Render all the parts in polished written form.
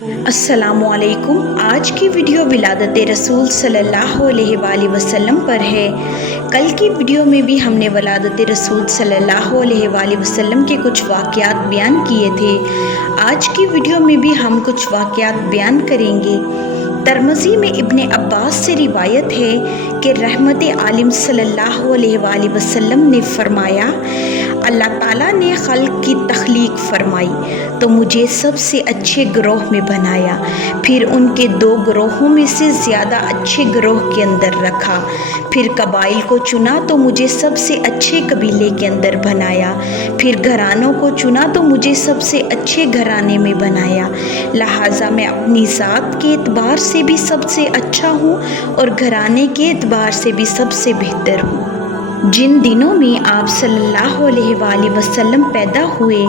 السلام علیکم۔ آج کی ویڈیو ولادت رسول صلی اللہ علیہ وآلہ وسلم پر ہے۔ کل کی ویڈیو میں بھی ہم نے ولادت رسول صلی اللہ علیہ وآلہ وسلم کے کچھ واقعات بیان کیے تھے۔ آج کی ویڈیو میں بھی ہم کچھ واقعات بیان کریں گے۔ ترمذی میں ابن عباس سے روایت ہے کہ رحمت عالم صلی اللہ علیہ وآلہ وسلم نے فرمایا، اللہ تعالیٰ نے خلق کی تخلیق فرمائی تو مجھے سب سے اچھے گروہ میں بنایا، پھر ان کے 2 گروہوں میں سے زیادہ اچھے گروہ کے اندر رکھا، پھر قبائل کو چنا تو مجھے سب سے اچھے قبیلے کے اندر بنایا، پھر گھرانوں کو چنا تو مجھے سب سے اچھے گھرانے میں بنایا، لہٰذا میں اپنی ذات کے اعتبار سے بھی سب سے اچھا ہوں اور گھرانے کے اعتبار سے بھی سب سے بہتر ہوں۔ جن دنوں میں آپ صلی اللہ علیہ وآلہ وسلم پیدا ہوئے،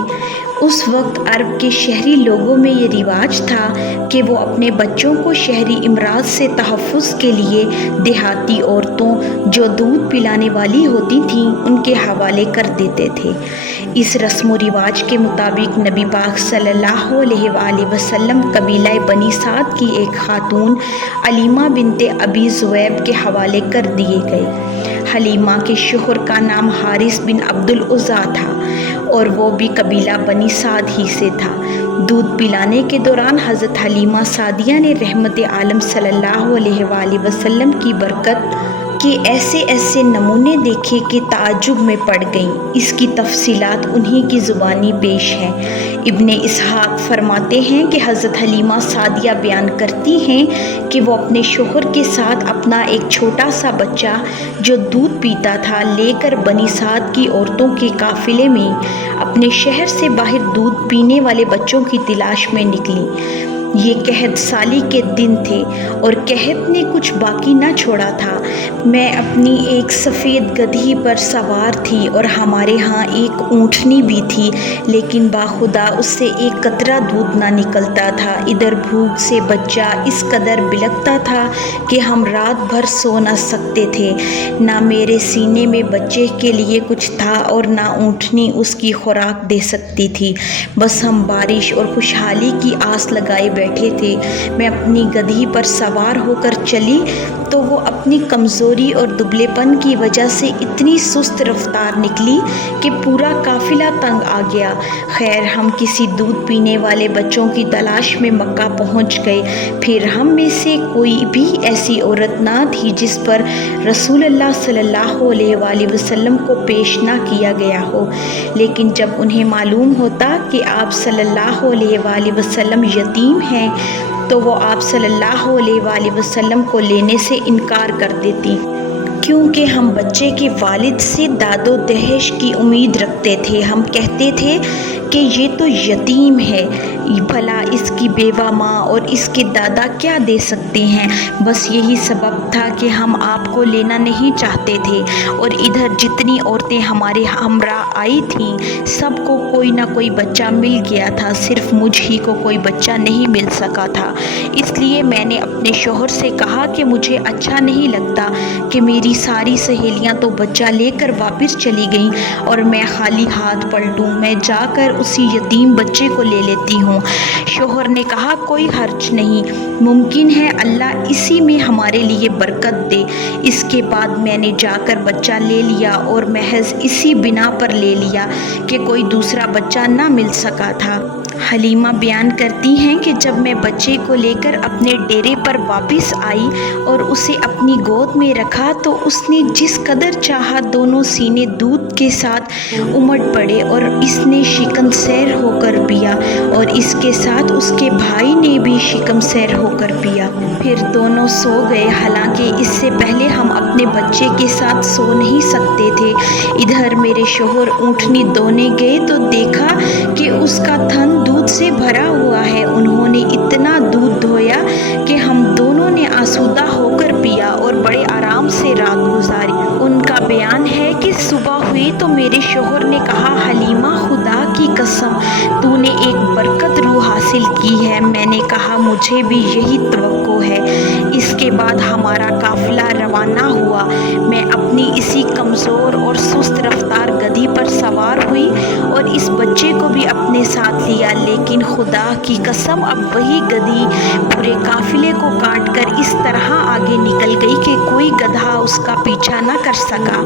اس وقت عرب کے شہری لوگوں میں یہ رواج تھا کہ وہ اپنے بچوں کو شہری امراض سے تحفظ کے لیے دیہاتی عورتوں جو دودھ پلانے والی ہوتی تھیں ان کے حوالے کر دیتے تھے۔ اس رسم و رواج کے مطابق نبی پاک صلی اللہ علیہ وآلہ وسلم قبیلہ بنی سعد کی ایک خاتون حلیمہ بنت ابی ذؤیب کے حوالے کر دیے گئے۔ حلیمہ کے شوہر کا نام حارث بن عبد العزیٰ تھا اور وہ بھی قبیلہ بنی سعد ہی سے تھا۔ دودھ پلانے کے دوران حضرت حلیمہ سعدیہ نے رحمت عالم صلی اللہ علیہ وآلہ وسلم کی برکت کے ایسے نمونے دیکھے کہ تعجب میں پڑ گئیں۔ اس کی تفصیلات انہی کی زبانی پیش ہیں۔ ابن اسحاق فرماتے ہیں کہ حضرت حلیمہ سعدیہ بیان کرتی ہیں کہ وہ اپنے شوہر کے ساتھ اپنا ایک چھوٹا سا بچہ جو دودھ پیتا تھا لے کر بنی سعد کی عورتوں کے قافلے میں اپنے شہر سے باہر دودھ پینے والے بچوں کی تلاش میں نکلی۔ یہ قحط سالی کے دن تھے اور قحط نے کچھ باقی نہ چھوڑا تھا۔ میں اپنی ایک سفید گدھی پر سوار تھی اور ہمارے ہاں ایک اونٹنی بھی تھی، لیکن باخدا اس سے ایک قطرہ دودھ نہ نکلتا تھا۔ ادھر بھوک سے بچہ اس قدر بلکتا تھا کہ ہم رات بھر سو نہ سکتے تھے۔ نہ میرے سینے میں بچے کے لیے کچھ تھا اور نہ اونٹنی اس کی خوراک دے سکتی تھی۔ بس ہم بارش اور خوشحالی کی آس لگائے بیٹھے تھے۔ میں اپنی گدھی پر سوار ہو کر چلی تو وہ اپنی کمزوری اور دبلے پن کی وجہ سے اتنی سست رفتار نکلی کہ پورا قافلہ تنگ آ گیا۔ خیر ہم کسی دودھ پینے والے بچوں کی تلاش میں مکہ پہنچ گئے۔ پھر ہم میں سے کوئی بھی ایسی عورت نہ تھی جس پر رسول اللہ صلی اللہ علیہ وآلہ وسلم کو پیش نہ کیا گیا ہو، لیکن جب انہیں معلوم ہوتا کہ آپ صلی اللہ علیہ وآلہ وسلم یتیم ہیں تو وہ آپ صلی اللہ علیہ وآلہ وسلم کو لینے سے انکار کر دیتی، کیونکہ ہم بچے کے والد سے داد و دہش کی امید رکھتے تھے۔ ہم کہتے تھے کہ یہ تو یتیم ہے، بھلا اس کی بیوہ ماں اور اس کے دادا کیا دے سکتے ہیں۔ بس یہی سبب تھا کہ ہم آپ کو لینا نہیں چاہتے تھے، اور ادھر جتنی عورتیں ہمارے ہمراہ آئی تھیں سب کو کوئی نہ کوئی بچہ مل گیا تھا، صرف مجھ ہی کو کوئی بچہ نہیں مل سکا تھا۔ اس لیے میں نے اپنے شوہر سے کہا کہ مجھے اچھا نہیں لگتا کہ میری ساری سہیلیاں تو بچہ لے کر واپس چلی گئیں اور میں خالی ہاتھ پلٹوں، میں جا کر اسی یتیم بچے کو لے لیتی ہوں۔ شوہر نے کہا کوئی حرج نہیں، ممکن ہے اللہ اسی میں ہمارے لیے برکت دے۔ اس کے بعد میں نے جا کر بچہ لے لیا اور محض اسی بنا پر لے لیا کہ کوئی دوسرا بچہ نہ مل سکا تھا۔ حلیمہ بیان کرتی ہیں کہ جب میں بچے کو لے کر اپنے ڈیرے پر واپس آئی اور اسے اپنی گود میں رکھا تو اس نے جس قدر چاہا دونوں سینے دودھ کے ساتھ امٹ پڑے اور اس نے شکم سیر ہو کر پیا، اور اس کے ساتھ اس کے بھائی نے بھی شکم سیر ہو کر پیا۔ پھر دونوں سو گئے، حالانکہ اس سے پہلے ہم اپنے بچے کے ساتھ سو نہیں سکتے تھے۔ ادھر میرے شوہر اونٹنی دونے گئے تو دیکھا کہ اس کا تھن دودھ سے بھرا ہوا ہے۔ انہوں نے اتنا دودھ دھویا کہ ہم دونوں نے آسودہ ہو کر پیا اور بڑے آرام سے رات گزاری۔ ان کا بیان ہے کہ صبح ہوئی تو میرے شوہر نے کہا، حلیمہ خدا کی قسم تو نے ایک برکت روح حاصل کی ہے۔ میں نے کہا مجھے بھی یہی توقع ہے۔ اس کے بعد ہمارا قافلہ روانہ ہوا۔ میں اپنی اسی کمزور اور سست رفتار گدھی پر سوار ہوئی اور اس بچے کو بھی اپنے ساتھ لیا، لیکن خدا کی قسم اب وہی گدھی پورے قافلے کو کاٹ کر اس طرح آگے نکل گئی کہ کوئی گدھا اس کا پیچھا نہ کر سکا۔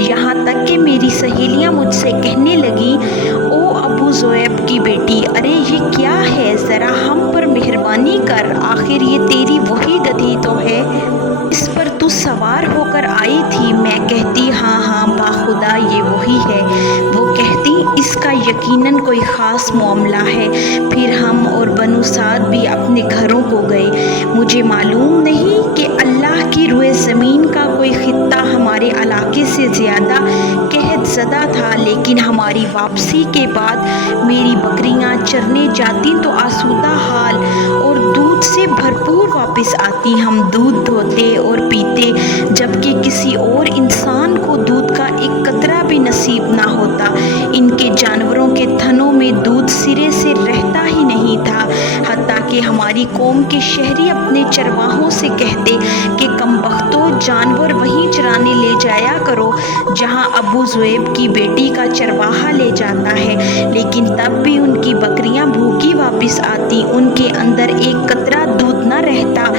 یہاں تک کہ میری سہیلیاں مجھ سے کہنے لگیں، او ابو ذؤیب کی بیٹی، ارے یہ کیا ہے، ذرا ہم پر مہربانی کر، آخر یہ تیری وہی گدھی تو ہے جس پر تو سوار ہو کر آئی تھی۔ میں کہتی ہاں ہاں باخدا یہ وہی ہے۔ وہ کہتی اس کا یقیناً کوئی خاص معاملہ ہے۔ پھر ہم اور بنو سعد بھی اپنے گھروں کو گئے۔ مجھے معلوم نہیں کہ اللہ کی روئے زمین کا کوئی خطہ ہمارے علاقے سے زیادہ قحط زدہ تھا، لیکن ہماری واپسی کے بعد میری بکریاں چرنے جاتی تو آسودہ حال اور دودھ سے بھرپور واپس آتی۔ ہم دودھ دھوتے اور پیتے، جبکہ کسی اور انسان کو دودھ کا ایک قطرہ بھی نصیب نہ ہوتا۔ ان کے جانوروں کے تھنوں میں دودھ سرے سے رہتا ہی نہیں تھا، حتیٰ کہ ہماری قوم کے شہری اپنے چرواہوں سے کہتے کہ کم بختو، جانور وہیں چرانے لے جایا کرو جہاں ابو ذؤیب کی بیٹی کا چرواہا لے جاتا ہے، لیکن تب بھی ان کی بکریاں بھوکی واپس آتی، ان کے اندر ایک قطرہ دودھ نہ رہتا،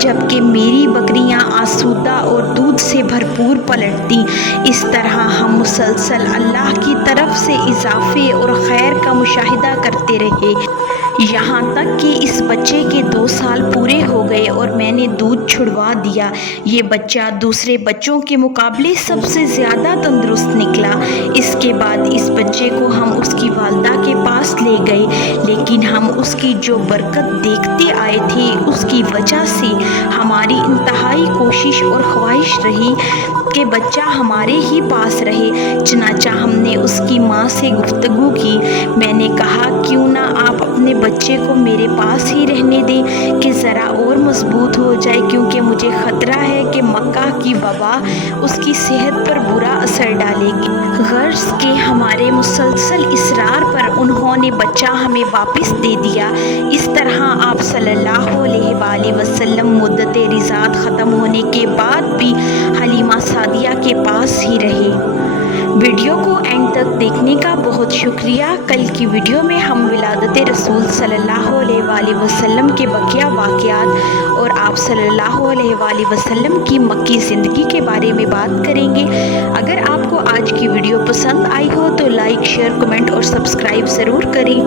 جبکہ میری بکریاں آسودہ اور دودھ سے بھرپور پلٹتی۔ اس طرح ہم مسلسل اللہ کی طرف سے اضافے اور خیر کا مشاہدہ کرتے رہے، یہاں تک کہ اس بچے کے 2 سال پورے ہو گئے اور میں نے دودھ چھڑوا دیا۔ یہ بچہ دوسرے بچوں کے مقابلے سب سے زیادہ تندرست نکلا۔ اس کے بعد اس بچے کو ہم اس کی والدہ کے پاس لے گئے، لیکن ہم اس کی جو برکت دیکھتے آئے تھے اس کی وجہ سے ہماری انتہائی کوشش اور خواہش رہی کہ بچہ ہمارے ہی پاس رہے۔ چنانچہ ہم نے اس کی ماں سے گفتگو کی۔ میں نے کہا کیوں نہ آپ اپنے بچے کو میرے پاس ہی رہنے دیں کہ ذرا اور مضبوط ہو جائے، کیونکہ مجھے خطرہ ہے کہ مکہ کی وبا اس کی صحت پر برا اثر ڈالے گی۔ غرض کہ ہمارے مسلسل اصرار پر انہوں نے بچہ ہمیں واپس دے دیا۔ اس طرح آپ صلی اللہ علیہ وآلہ وسلم مدت رضاعت ختم ہونے کے بعد بھی حلیمہ سعدیہ کے پاس ہی رہے۔ ویڈیو کو اینڈ تک دیکھنے کا بہت شکریہ۔ کل کی ویڈیو میں ہم ولادت رسول صلی اللہ علیہ وآلہ وسلم کے بقیہ واقعات اور آپ صلی اللہ علیہ وآلہ وسلم کی مکی زندگی کے بارے میں بات کریں گے۔ اگر آپ کو آج کی ویڈیو پسند آئی ہو تو لائک، شیئر، کمنٹ اور سبسکرائب ضرور کریں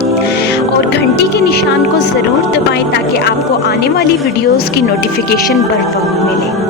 اور گھنٹی کے نشان کو ضرور دبائیں تاکہ آپ کو آنے والی ویڈیوز کی نوٹیفیکیشن بر وقت ملے۔